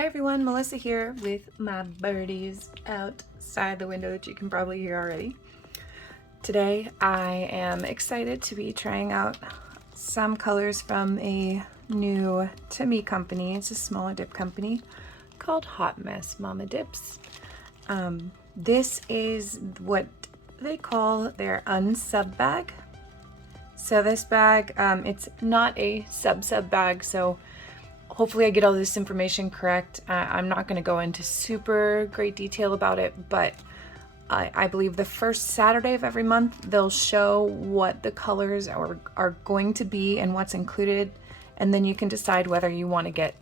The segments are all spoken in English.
Hi everyone, Melissa here with my birdies outside the window that you can probably hear already. Today I am excited to be trying out some colors from a new to me company. It's a smaller dip company called Hot Mess Mama Dips. This is what they call their Unsub bag. So this bag, it's not a sub bag, so hopefully I get all this information correct. I'm not going to go into super great detail about it, but I believe the first Saturday of every month they'll show what the colors are going to be and what's included, and then you can decide whether you want to get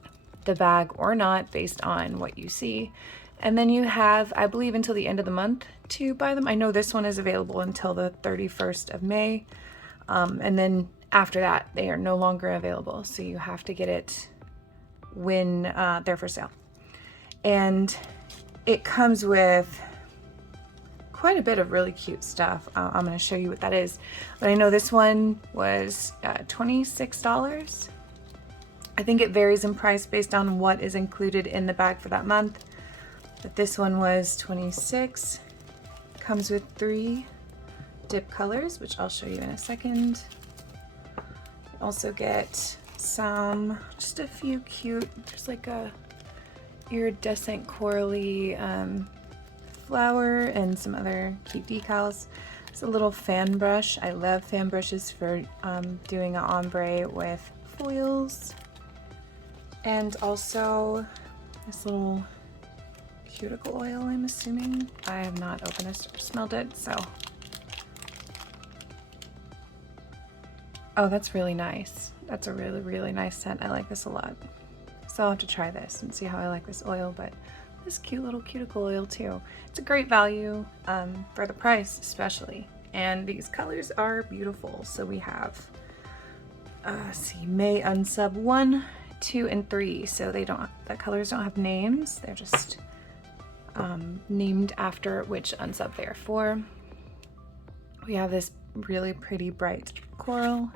the bag or not based on what you see. And then you have, I believe, until the end of the month to buy them. I know this one is available until the 31st of May, and then after that they are no longer available, so you have to get it when they're for sale. And it comes with quite a bit of really cute stuff. I'm going to show you what that is, but I know this one was $26. I think it varies in price based on what is included in the bag for that month, but this one was $26. Comes with 3 dip colors, which I'll show you in a second. You also get just a few cute, there's like a iridescent corally flower and some other cute decals. It's a little fan brush. I love fan brushes for doing an ombre with foils. And also this little cuticle oil, I'm assuming. I have not opened this or smelled it, so. Oh, that's really nice. That's a really, really nice scent. I like this a lot. So I'll have to try this and see how I like this oil, but this cute little cuticle oil too. It's a great value for the price especially. And these colors are beautiful. So we have, May Unsub 1, 2, and 3. So the colors don't have names. They're just named after which Unsub they are for. We have this really pretty bright coral,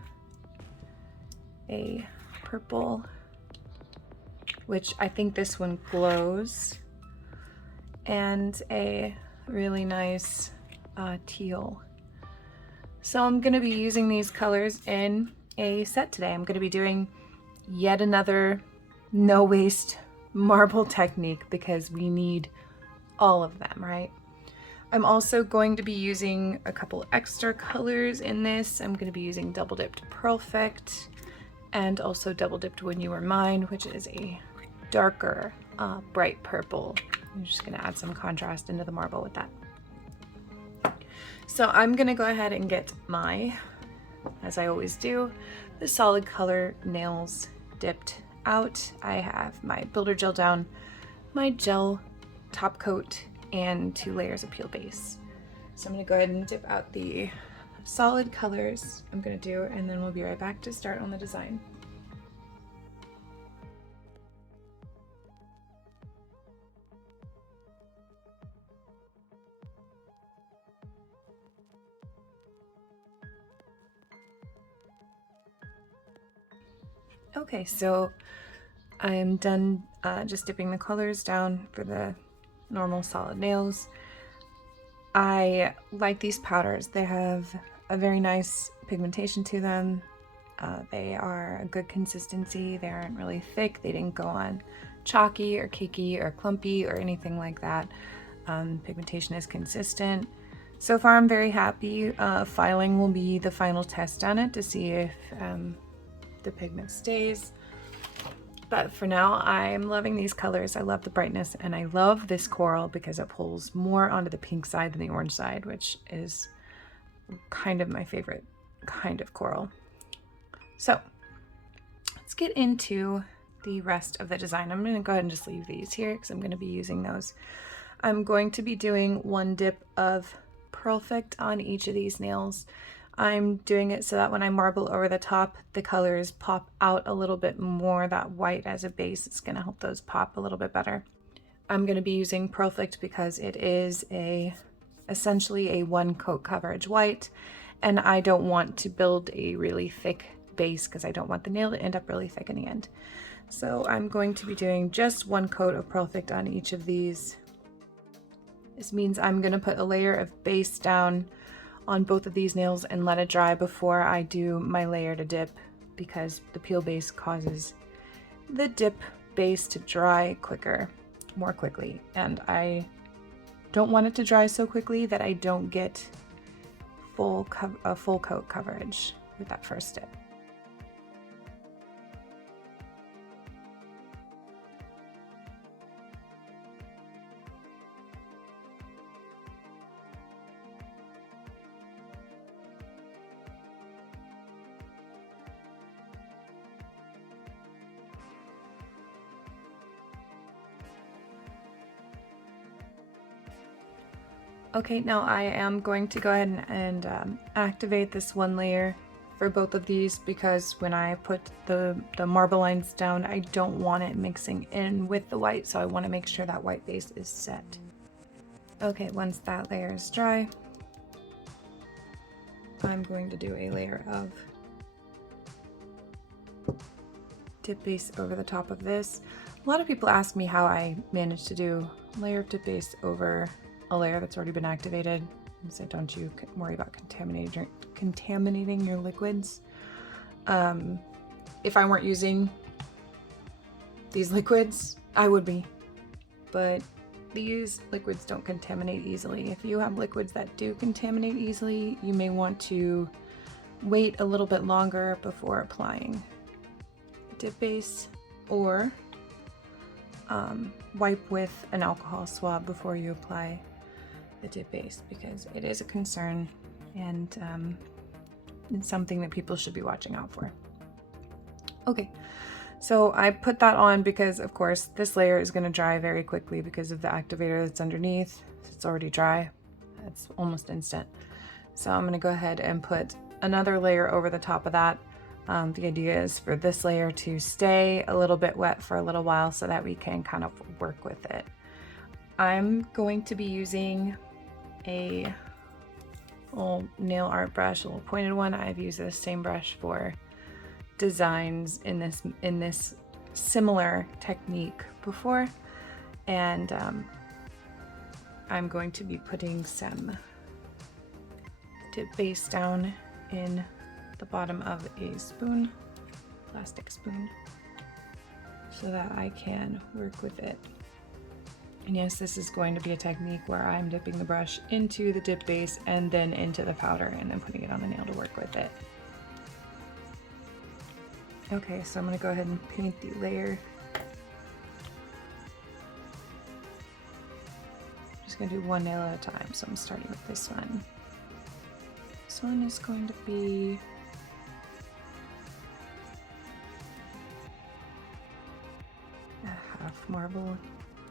a purple, which I think this one glows, and a really nice teal. So I'm going to be using these colors in a set today. I'm going to be doing yet another no waste marble technique because we need all of them, right? I'm also going to be using a couple extra colors in this. I'm going to be using Double Dipped Perfect and also Double Dipped When You Were Mine, which is a darker, bright purple. I'm just going to add some contrast into the marble with that. So I'm going to go ahead and get my, as I always do, the solid color nails dipped out. I have my builder gel down, my gel top coat, and 2 layers of peel base. So I'm going to go ahead and dip out the solid colors I'm going to do, and then we'll be right back to start on the design. Okay, so I am done just dipping the colors down for the normal solid nails. I like these powders. They have a very nice pigmentation to them. They are a good consistency. They aren't really thick. They didn't go on chalky or cakey or clumpy or anything like that. Pigmentation is consistent. So far I'm very happy. Filing will be the final test on it to see if the pigment stays. But for now, I'm loving these colors. I love the brightness, and I love this coral because it pulls more onto the pink side than the orange side, which is kind of my favorite kind of coral. So let's get into the rest of the design. I'm going to go ahead and just leave these here because I'm going to be using those. I'm going to be doing 1 dip of Perfect on each of these nails. I'm doing it so that when I marble over the top, the colors pop out a little bit more. That white as a base, it's going to help those pop a little bit better. I'm going to be using Perfect because it is essentially a 1 coat coverage white, and I don't want to build a really thick base because I don't want the nail to end up really thick in the end. So I'm going to be doing just one coat of Perfect on each of these. This means I'm going to put a layer of base down on both of these nails and let it dry before I do my layer to dip, because the peel base causes the dip base to dry more quickly, and I don't want it to dry so quickly that I don't get a full coat coverage with that first dip. Okay, now I am going to go ahead and activate this one layer for both of these, because when I put the marble lines down, I don't want it mixing in with the white, so I want to make sure that white base is set. Okay, once that layer is dry, I'm going to do a layer of dip base over the top of this. A lot of people ask me how I managed to do a layer of dip base over a layer that's already been activated. And say, don't you worry about contaminating your liquids. If I weren't using these liquids, I would be, but these liquids don't contaminate easily. If you have liquids that do contaminate easily, you may want to wait a little bit longer before applying dip base, or wipe with an alcohol swab before you apply the dip base, because it is a concern, and it's something that people should be watching out for. Okay, so I put that on because, of course, this layer is going to dry very quickly because of the activator that's underneath. It's already dry. It's almost instant. So I'm going to go ahead and put another layer over the top of that. The idea is for this layer to stay a little bit wet for a little while so that we can kind of work with it. I'm going to be using a little nail art brush, a little pointed one. I've used this same brush for designs in this similar technique before, and I'm going to be putting some dip base down in the bottom of a spoon, plastic spoon, so that I can work with it. And yes, this is going to be a technique where I'm dipping the brush into the dip base and then into the powder and then putting it on the nail to work with it. Okay, so I'm going to go ahead and paint the layer. I'm just going to do one nail at a time, so I'm starting with this one. This one is going to be a half marble.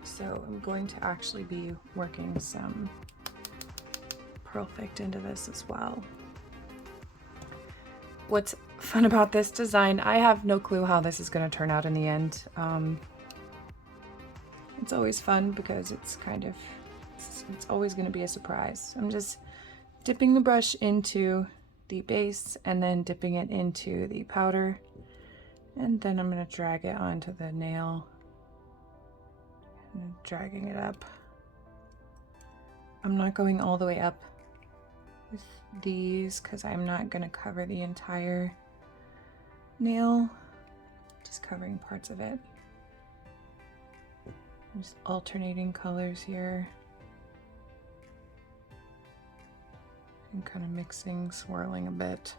So I'm going to actually be working some Perfect into this as well. What's fun about this design, I have no clue how this is going to turn out in the end. It's always fun because it's kind of, it's always going to be a surprise. I'm just dipping the brush into the base and then dipping it into the powder, and then I'm going to drag it onto the nail. And dragging it up. I'm not going all the way up with these because I'm not going to cover the entire nail, just covering parts of it. I'm just alternating colors here and kind of mixing, swirling a bit.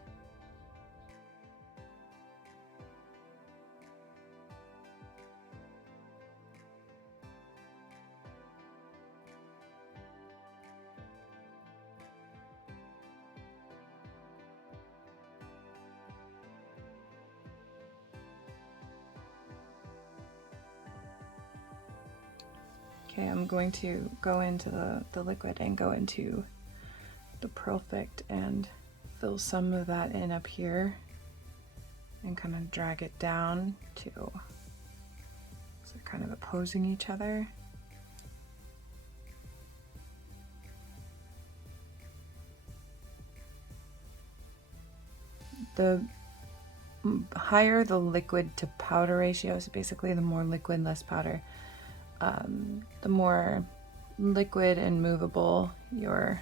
Okay, I'm going to go into the liquid and go into the Perfect and fill some of that in up here and kind of drag it down to, so they're kind of opposing each other. The higher the liquid to powder ratio, so basically the more liquid, less powder, the more liquid and movable your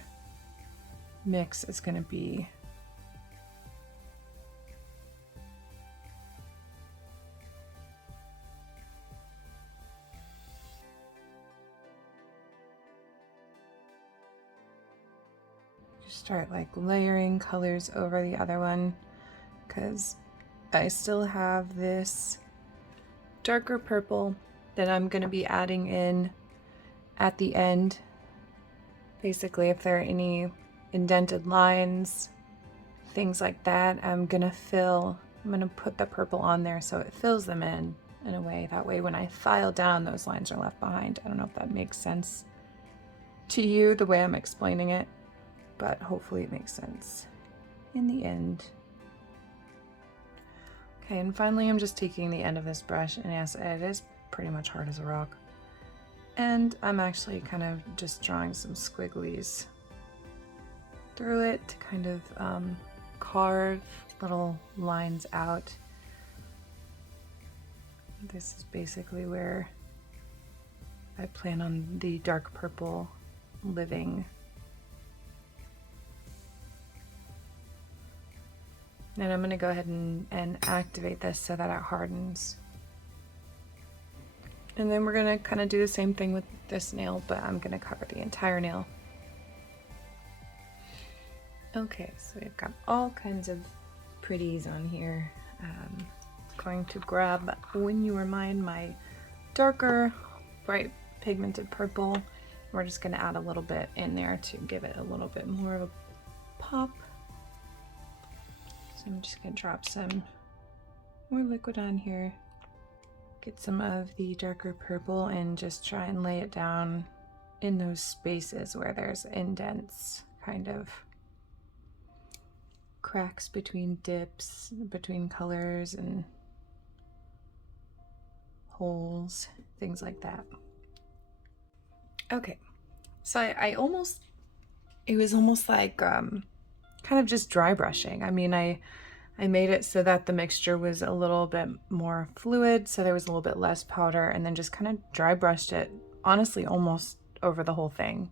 mix is going to be. Just start like layering colors over the other one, because I still have this darker purple that I'm going to be adding in at the end. Basically, if there are any indented lines, things like that, I'm going to put the purple on there so it fills them in a way. That way when I file down, those lines are left behind. I don't know if that makes sense to you the way I'm explaining it, but hopefully it makes sense in the end. Okay, and finally I'm just taking the end of this brush, and yes, it is pretty much hard as a rock. And I'm actually kind of just drawing some squigglies through it to kind of carve little lines out. This is basically where I plan on the dark purple living. And I'm going to go ahead and activate this so that it hardens. And then we're going to kind of do the same thing with this nail, but I'm going to cover the entire nail. Okay, so we've got all kinds of pretties on here. Going to grab When You Were Mine, my darker, bright pigmented purple. We're just going to add a little bit in there to give it a little bit more of a pop. So I'm just going to drop some more liquid on here. Get some of the darker purple and just try and lay it down in those spaces where there's indents, kind of cracks between dips, between colors, and holes, things like that. Okay, so it was almost like kind of just dry brushing. I mean, I made it so that the mixture was a little bit more fluid, so there was a little bit less powder, and then just kind of dry brushed it, honestly, almost over the whole thing.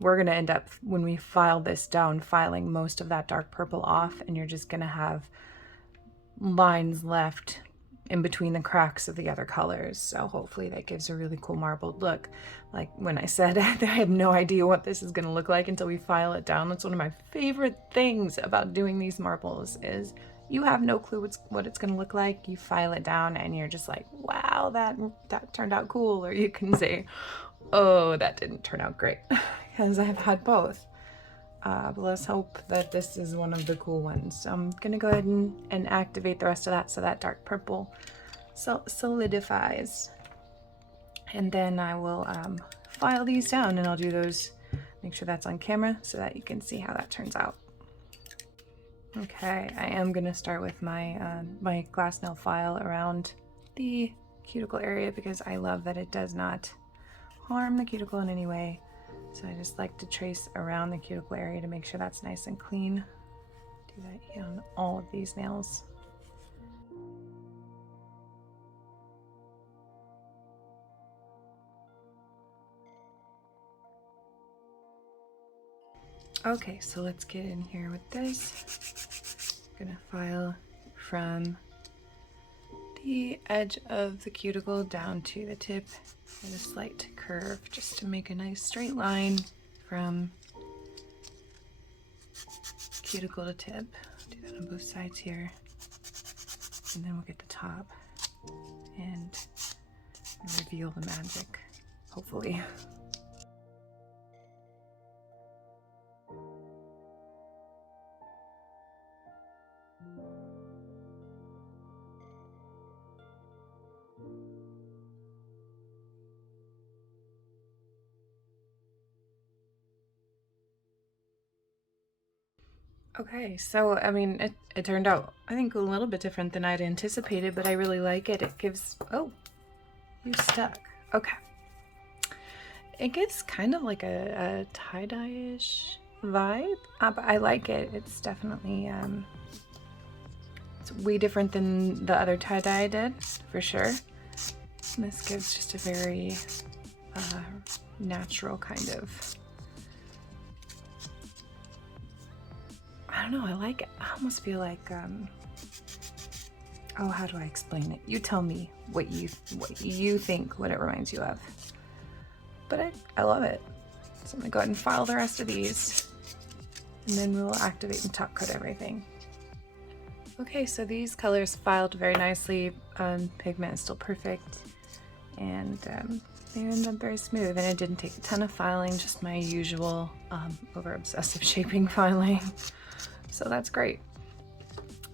We're going to end up, when we file this down, filing most of that dark purple off, and you're just going to have lines left in between the cracks of the other colors. So hopefully that gives a really cool marbled look. Like when I said I have no idea what this is going to look like until we file it down. That's one of my favorite things about doing these marbles, is you have no clue what it's going to look like. You file it down and you're just like, wow, that turned out cool. Or you can say, oh, that didn't turn out great, because I've had both. But let's hope that this is one of the cool ones. So I'm gonna go ahead and activate the rest of that so that dark purple solidifies. And then I will file these down, and I'll do those, make sure that's on camera so that you can see how that turns out. Okay, I am gonna start with my, my glass nail file around the cuticle area, because I love that it does not harm the cuticle in any way. So I just like to trace around the cuticle area to make sure that's nice and clean. Do that on all of these nails. Okay, so let's get in here with this. I'm gonna file from the edge of the cuticle down to the tip with a slight curve, just to make a nice straight line from cuticle to tip. Do that on both sides here, and then we'll get the top and reveal the magic, hopefully. Okay, so I mean, it turned out, I think, a little bit different than I'd anticipated, but I really like it. It gives, oh, you stuck. Okay. It gives kind of like a tie-dye-ish vibe, but I like it. It's definitely It's way different than the other tie-dye I did, for sure. And this gives just a very natural kind of, I don't know, I like it. I almost feel like, oh, how do I explain it? You tell me what you think, what it reminds you of. But I love it. So I'm gonna go ahead and file the rest of these, and then we'll activate and top coat everything. Okay, so these colors filed very nicely. Pigment is still perfect, and they ended up very smooth, and it didn't take a ton of filing, just my usual over obsessive shaping filing. So that's great.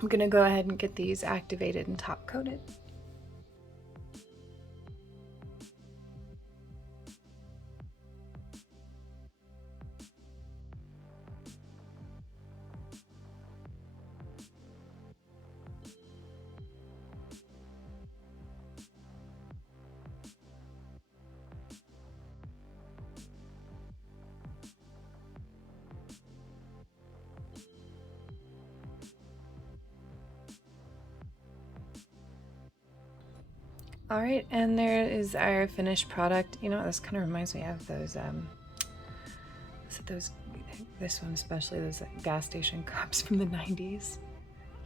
I'm gonna go ahead and get these activated and top coated. All right, and there is our finished product. You know, this kind of reminds me of those, this one especially, those gas station cups from the 90s.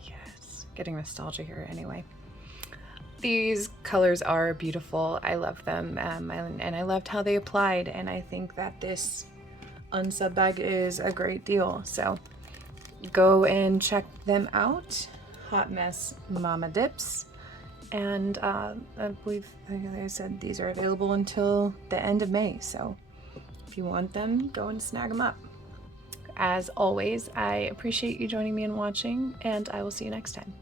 Yes, getting nostalgia here anyway. These colors are beautiful. I love them, and I loved how they applied, and I think that this Unsub bag is a great deal. So go and check them out. Hot Mess Mama Dips. And I believe, like I said, these are available until the end of May, so if you want them, go and snag them up. As always, I appreciate you joining me and watching, and I will see you next time.